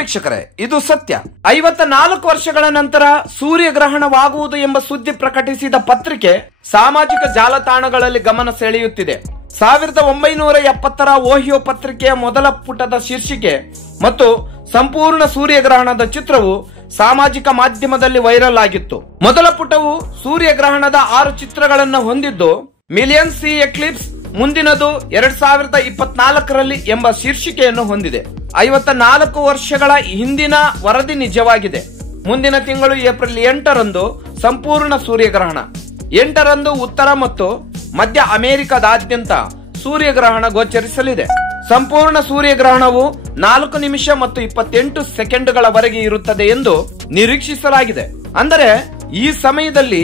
ವೀಕ್ಷಕರೇ, ಇದು ಸತ್ಯ. 54 ವರ್ಷಗಳ ನಂತರ ಸೂರ್ಯಗ್ರಹಣವಾಗುವುದು ಎಂಬ ಸುದ್ದಿ ಪ್ರಕಟಿಸಿದ ಪತ್ರಿಕೆ ಸಾಮಾಜಿಕ ಜಾಲತಾಣಗಳಲ್ಲಿ ಗಮನ ಸೆಳೆಯುತ್ತಿದೆ. 1970ರ ಓಹಿಯೋ ಪತ್ರಿಕೆಯ ಮೊದಲ ಪುಟದ ಶೀರ್ಷಿಕೆ ಮತ್ತು ಸಂಪೂರ್ಣ ಸೂರ್ಯಗ್ರಹಣದ ಚಿತ್ರವು ಸಾಮಾಜಿಕ ಮಾಧ್ಯಮದಲ್ಲಿ ವೈರಲ್ ಆಗಿತ್ತು. ಮೊದಲ ಪುಟವು ಸೂರ್ಯಗ್ರಹಣದ 6 ಚಿತ್ರಗಳನ್ನು ಹೊಂದಿದ್ದು, ಮಿಲಿಯನ್ ಸಿ ಎಕ್ಲಿಪ್ಸ್, ಮುಂದಿನದು 2024ರಲ್ಲಿ ಎಂಬ ಶೀರ್ಷಿಕೆಯನ್ನು ಹೊಂದಿದೆ. 54 ವರ್ಷಗಳ ಹಿಂದಿನ ವರದಿ ನಿಜವಾಗಿದೆ. ಮುಂದಿನ ತಿಂಗಳು ಏಪ್ರಿಲ್ 8ರಂದು ಸಂಪೂರ್ಣ ಸೂರ್ಯಗ್ರಹಣ. 8ರಂದು ಉತ್ತರ ಮತ್ತು ಮಧ್ಯ ಅಮೆರಿಕದಾದ್ಯಂತ ಸೂರ್ಯಗ್ರಹಣ ಗೋಚರಿಸಲಿದೆ. ಸಂಪೂರ್ಣ ಸೂರ್ಯಗ್ರಹಣವು 4 ನಿಮಿಷ ಮತ್ತು 28 ಸೆಕೆಂಡ್ಗಳವರೆಗೆ ಇರುತ್ತದೆ ಎಂದು ನಿರೀಕ್ಷಿಸಲಾಗಿದೆ. ಅಂದರೆ ಈ ಸಮಯದಲ್ಲಿ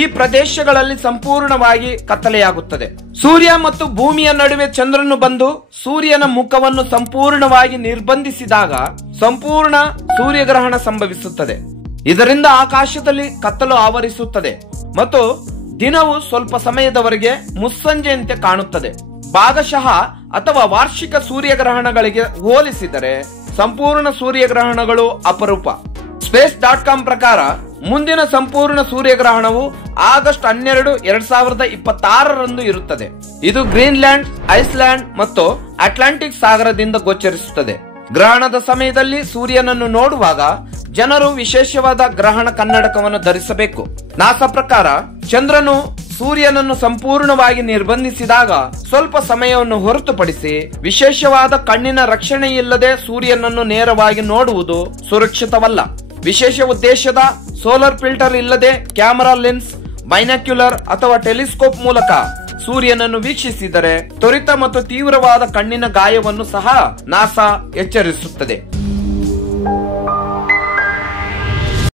ಈ ಪ್ರದೇಶಗಳಲ್ಲಿ ಸಂಪೂರ್ಣವಾಗಿ ಕತ್ತಲೆಯಾಗುತ್ತದೆ. ಸೂರ್ಯ ಮತ್ತು ಭೂಮಿಯ ನಡುವೆ ಚಂದ್ರನು ಬಂದು ಸೂರ್ಯನ ಮುಖವನ್ನು ಸಂಪೂರ್ಣವಾಗಿ ನಿರ್ಬಂಧಿಸಿದಾಗ ಸಂಪೂರ್ಣ ಸೂರ್ಯಗ್ರಹಣ ಸಂಭವಿಸುತ್ತದೆ. ಇದರಿಂದ ಆಕಾಶದಲ್ಲಿ ಕತ್ತಲು ಆವರಿಸುತ್ತದೆ ಮತ್ತು ದಿನವು ಸ್ವಲ್ಪ ಸಮಯದವರೆಗೆ ಮುಸ್ಸಂಜೆಯಂತೆ ಕಾಣುತ್ತದೆ. ಭಾಗಶಃ ಅಥವಾ ವಾರ್ಷಿಕ ಸೂರ್ಯಗ್ರಹಣಗಳಿಗೆ ಹೋಲಿಸಿದರೆ ಸಂಪೂರ್ಣ ಸೂರ್ಯಗ್ರಹಣಗಳು ಅಪರೂಪ. space.com ಪ್ರಕಾರ ಮುಂದಿನ ಸಂಪೂರ್ಣ ಸೂರ್ಯಗ್ರಹಣವು ಆಗಸ್ಟ್ 12, 2026ರಂದು ಇರುತ್ತದೆ. ಇದು ಗ್ರೀನ್ಲ್ಯಾಂಡ್, ಐಸ್ಲ್ಯಾಂಡ್ ಮತ್ತು ಅಟ್ಲಾಂಟಿಕ್ ಸಾಗರದಿಂದ ಗೋಚರಿಸುತ್ತದೆ. ಗ್ರಹಣದ ಸಮಯದಲ್ಲಿ ಸೂರ್ಯನನ್ನು ನೋಡುವಾಗ ಜನರು ವಿಶೇಷವಾದ ಗ್ರಹಣ ಕನ್ನಡಕವನ್ನು ಧರಿಸಬೇಕು. ನಾಸಾ ಪ್ರಕಾರ ಚಂದ್ರನು ಸೂರ್ಯನನ್ನು ಸಂಪೂರ್ಣವಾಗಿ ನಿರ್ಬಂಧಿಸಿದಾಗ ಸ್ವಲ್ಪ ಸಮಯವನ್ನು ಹೊರತುಪಡಿಸಿ ವಿಶೇಷವಾದ ಕಣ್ಣಿನ ರಕ್ಷಣೆ ಇಲ್ಲದೆ ಸೂರ್ಯನನ್ನು ನೇರವಾಗಿ ನೋಡುವುದು ಸುರಕ್ಷಿತವಲ್ಲ. ವಿಶೇಷ ಉದ್ದೇಶದ ಸೋಲಾರ್ ಫಿಲ್ಟರ್ ಇಲ್ಲದೆ ಕ್ಯಾಮೆರಾ ಲೆನ್ಸ್, ಬೈನಾಕ್ಯುಲರ್ ಅಥವಾ ಟೆಲಿಸ್ಕೋಪ್ ಮೂಲಕ ಸೂರ್ಯನನ್ನು ವೀಕ್ಷಿಸಿದರೆ ತ್ವರಿತ ಮತ್ತು ತೀವ್ರವಾದ ಕಣ್ಣಿನ ಗಾಯವನ್ನು ಸಹ ನಾಸಾ ಎಚ್ಚರಿಸುತ್ತದೆ.